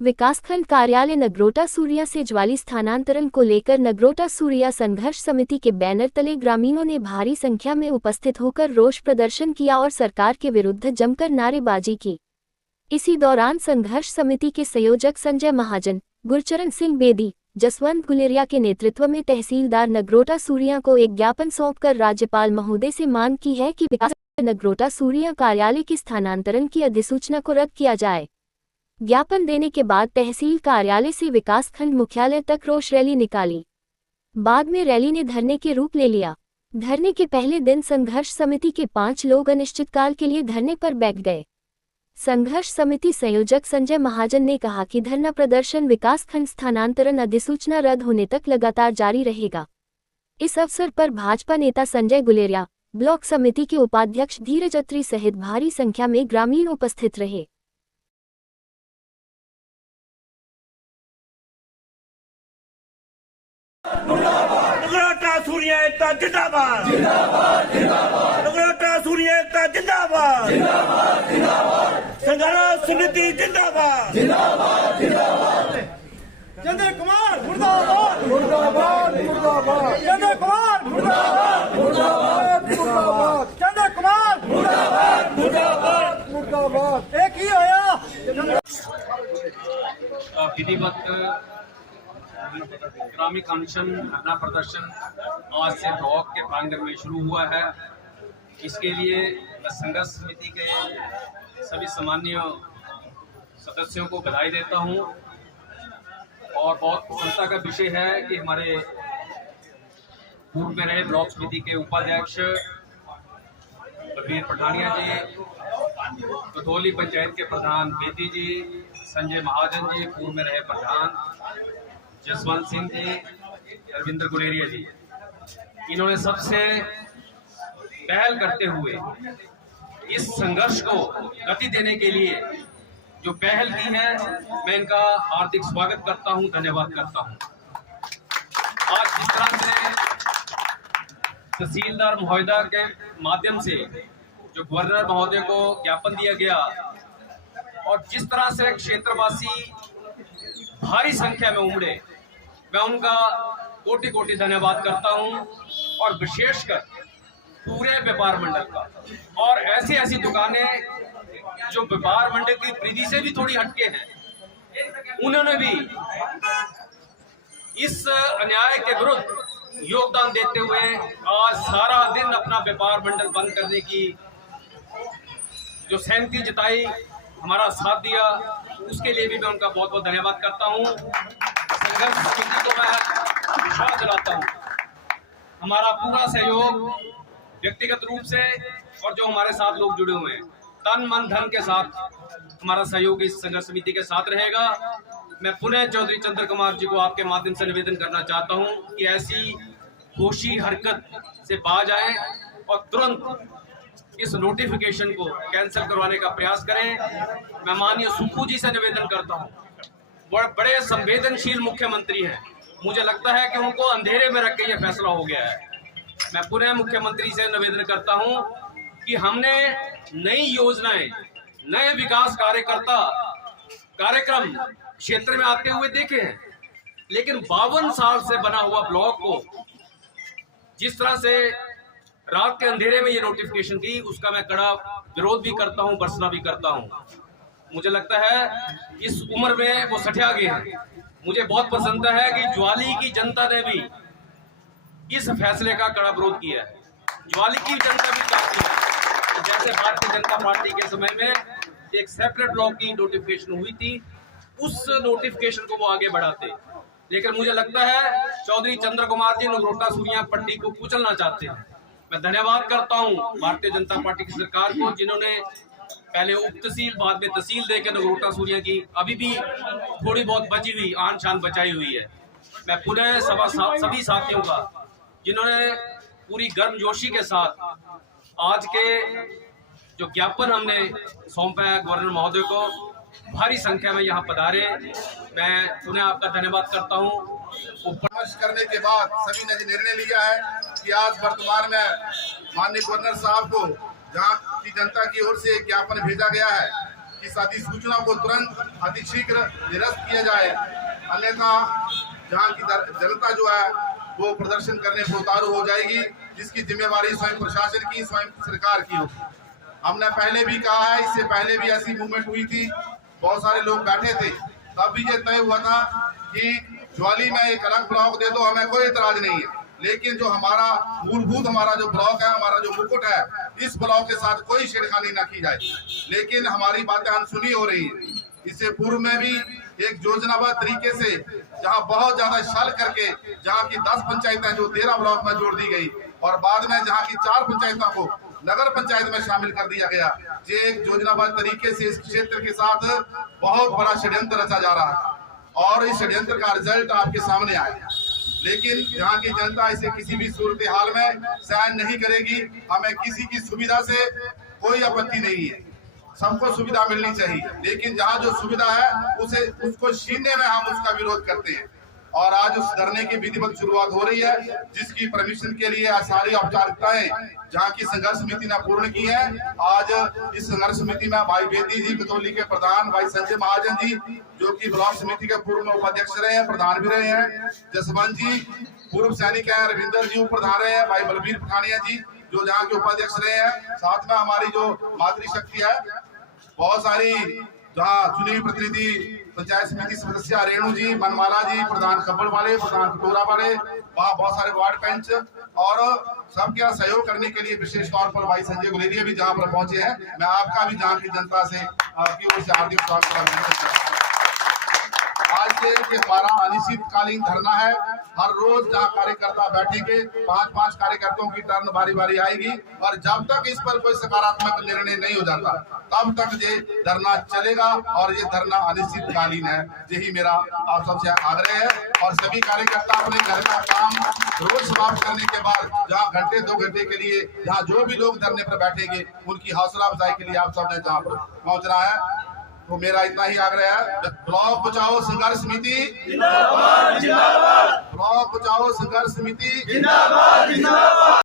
विकासखंड कार्यालय नगरोटा सूरिया से ज्वाली स्थानांतरण को लेकर नगरोटा सूरिया संघर्ष समिति के बैनर तले ग्रामीणों ने भारी संख्या में उपस्थित होकर रोष प्रदर्शन किया और सरकार के विरुद्ध जमकर नारेबाजी की। इसी दौरान संघर्ष समिति के संयोजक संजय महाजन, गुरचरण सिंह बेदी, जसवंत गुलेरिया के नेतृत्व में तहसीलदार नगरोटा सूरिया को एक ज्ञापन सौंपकर राज्यपाल महोदय से मांग की है कि विकासखंड नगरोटा सूरिया कार्यालय की स्थानांतरण की अधिसूचना को रद्द किया जाए। ज्ञापन देने के बाद तहसील कार्यालय से विकासखंड मुख्यालय तक रोष रैली निकाली। बाद में रैली ने धरने के रूप ले लिया। धरने के पहले दिन संघर्ष समिति के 5 लोग अनिश्चितकाल के लिए धरने पर बैठ गए। संघर्ष समिति संयोजक संजय महाजन ने कहा कि धरना प्रदर्शन विकासखंड स्थानांतरण अधिसूचना रद्द होने तक लगातार जारी रहेगा। इस अवसर पर भाजपा नेता संजय गुलेरिया, ब्लॉक समिति के उपाध्यक्ष धीरज अत्री सहित भारी संख्या में ग्रामीण उपस्थित रहे। नगरोटा सूरिया एकता जिंदाबाद, नगरोटा सूरिया एकता जिंदाबाद, संघर्ष समिति जिंदाबाद, चंद्र कुमार मुर्दाबाद, चंद्र कुमार मुर्दाबाद, चंद्र कुमार मुर्दाबाद। एक ही होया विधिवत ग्रामीण अनशन धरना प्रदर्शन आज से ब्लॉक के प्रांगण में शुरू हुआ है। इसके लिए मैं संघर्ष समिति के सभी सम्मानीय सदस्यों को बधाई देता हूं और बहुत प्रसन्नता का विषय है कि हमारे पूर्व में रहे ब्लॉक समिति के उपाध्यक्ष बलबीर पठानिया जी, कथौली पंचायत के प्रधान बेदी जी, संजय महाजन जी, पूर्व में रहे प्रधान जसवंत सिंह जी, रविंद्र गुलेरिया जी, इन्होंने सबसे पहल करते हुए इस संघर्ष को गति देने के लिए जो पहल की है, मैं इनका हार्दिक स्वागत करता हूं, धन्यवाद करता हूं। आज जिस तरह से तहसीलदार महोदय के माध्यम से जो गवर्नर महोदय को ज्ञापन दिया गया और जिस तरह से क्षेत्रवासी भारी संख्या में उमड़े, मैं उनका कोटि कोटि धन्यवाद करता हूं और विशेषकर पूरे व्यापार मंडल का। और ऐसी दुकानें जो व्यापार मंडल की परिधि से भी थोड़ी हटके हैं, उन्होंने भी इस अन्याय के विरुद्ध योगदान देते हुए आज सारा दिन अपना व्यापार मंडल बंद करने की जो सहमति जताई, हमारा साथ दिया, उसके लिए भी मैं उनका बहुत बहुत धन्यवाद करता हूं। संघर्ष समिति को मैं विश्वास दिलाता हूं, हमारा पूरा सहयोग व्यक्तिगत रूप से और जो हमारे साथ लोग जुड़े हुए हैं, तन मन धन के साथ हमारा सहयोग इस संघर्ष समिति के साथ रहेगा। मैं पुनः चौधरी चंद्र कुमार जी को आपके माध्यम से निवेदन करना चाहता हूं कि ऐसी दोषी हरकत से बाज आए और तुरंत इस नोटिफिकेशन को कैंसिल करवाने का प्रयास करें। मैं माननीय सुक्खू जी से निवेदन करता हूं, बड़े संवेदनशील मुख्यमंत्री हैं, मुझे लगता है कि उनको अंधेरे में रख के यह फैसला हो गया है। मैं पुनः मुख्यमंत्री से निवेदन करता हूं कि हमने नई योजनाएं, नए विकास कार्यक्रम क्षेत्र में आते हुए देखे हैं, लेकिन 52 साल से बना हुआ ब्लॉक को जिस तरह से रात के अंधेरे में ये नोटिफिकेशन की, उसका मैं कड़ा विरोध भी करता हूं, भर्त्सना भी करता हूं। मुझे लगता है इस उम्र में वो सठिया गए हैं। मुझे बहुत पसंद है कि ज्वाली की जनता ने भी इस फैसले का कड़ा विरोध किया है। ज्वाली की जनता भी चाहती है, जैसे भारतीय जनता पार्टी के समय में एक सेपरेट ब्लॉक की नोटिफिकेशन हुई थी, उस नोटिफिकेशन को वो आगे बढ़ाते, लेकिन मुझे लगता है चौधरी चंद्र कुमार जी नगरोटा सूरिया पट्टी को कुचलना चाहते हैं। मैं धन्यवाद करता हूं भारतीय जनता पार्टी की सरकार को, जिन्होंने पहले उप तहसील बाद में तहसील देकर नगरोटा सूरिया की अभी भी थोड़ी बहुत बची हुई आन शान बचाई हुई है। मैं पुनः सभी साथियों का, जिन्होंने पूरी गर्मजोशी के साथ आज के जो ज्ञापन हमने सौंपा है गवर्नर महोदय को, भारी संख्या में यहाँ पधारे, मैं पुनः आपका धन्यवाद करता हूँ। परामर्श करने के बाद सभी ने निर्णय लिया है कि आज वर्तमान में माननीय गवर्नर साहब को जहाँ की जनता की ओर से ज्ञापन भेजा गया है, कि इस अधिसूचना को तुरंत अतिशीघ्र निरस्त किया जाए, अन्यथा जहां की जनता जो है वो प्रदर्शन करने को उतारू हो जाएगी, जिसकी जिम्मेवारी स्वयं प्रशासन की, स्वयं सरकार की होगी। हमने पहले भी कहा है, इससे पहले भी ऐसी मूवमेंट हुई थी, बहुत सारे लोग बैठे थे, तब भी ये तय हुआ था कि ज्वाली में एक अलग ब्लॉक दे दो, हमें कोई इतराज नहीं है, लेकिन जो हमारा मूलभूत हमारा जो ब्लॉक है, हमारा जो मुकुट है, इस ब्लॉक के साथ कोई छेड़खानी न की जाए। लेकिन हमारी बातें अनसुनी हो रही है। इससे पूर्व में भी एक योजनाबद्ध तरीके से जहां बहुत ज्यादा छल करके जहां की 10 पंचायतें जो 13 ब्लॉक में जोड़ दी गई और बाद में जहां की 4 पंचायतों को नगर पंचायत में शामिल कर दिया गया, ये एक योजनाबद्ध तरीके से इस क्षेत्र के साथ बहुत बड़ा षड्यंत्र रचा जा रहा है और इस षड्यंत्र का रिजल्ट आपके सामने आया। लेकिन जहां की जनता इसे किसी भी सूरत हाल में सहन नहीं करेगी। हमें किसी की सुविधा से कोई आपत्ति नहीं है, सबको सुविधा मिलनी चाहिए, लेकिन जहां जो सुविधा है उसको छीनने में हम उसका विरोध करते हैं। और आज उस धरने की विधिवत शुरुआत हो रही है, जिसकी परमिशन के लिए सारी औपचारिकताएं जहां की संघर्ष समिति ने पूर्ण की है। आज इस संघर्ष समिति में भाई बेदी जी कतौली के प्रधान, भाई संजय महाजन जी जो कि ब्लॉक समिति के पूर्व उपाध्यक्ष रहे हैं, प्रधान भी रहे हैं, जसवंत जी पूर्व सैनिक है, रविंदर जी प्रधान रहे हैं, भाई बलबीर पठानिया जी जो जहाँ के उपाध्यक्ष रहे हैं, साथ में हमारी जो मातृशक्ति है, बहुत सारी जहाँ चुनी हुई प्रतिनिधि पंचायत समिति सदस्य रेणु जी, मनमाला जी, प्रधान खब्बड़ वाले, प्रधान कटोरा वाले, वहाँ बहुत सारे वार्ड पंच और सबके सहयोग करने के लिए विशेष तौर पर भाई संजय गुलेरिया भी जहाँ पर पहुंचे हैं। मैं आपका भी जहाँ की जनता से आपकी ओर से हार्दिक स्वागत करता हूँ। आज से कि हमारा अनिश्चितकालीन धरना है। हर रोज जहाँ कार्यकर्ता बैठेंगे, 5-5 कार्यकर्ताओं की टर्न बारी बारी आएगी और जब तक इस पर कोई सकारात्मक निर्णय नहीं हो जाता तब तक ये धरना चलेगा और ये धरना अनिश्चितकालीन है। यही मेरा आप सबसे आग्रह है। और सभी कार्यकर्ता अपने घर का काम रोज समाप्त करने के बाद जहाँ घंटे 2 घंटे के लिए जहाँ जो भी लोग धरने पर बैठेंगे उनकी हौसला अफजाई के लिए आप सबने जहाँ पर पहुँचना है। तो मेरा इतना ही आग्रह है। ब्लॉक बचाओ संघर्ष समिति जिंदाबाद, जिंदाबाद। ब्लॉक बचाओ संघर्ष समिति जिंदाबाद, जिंदाबाद।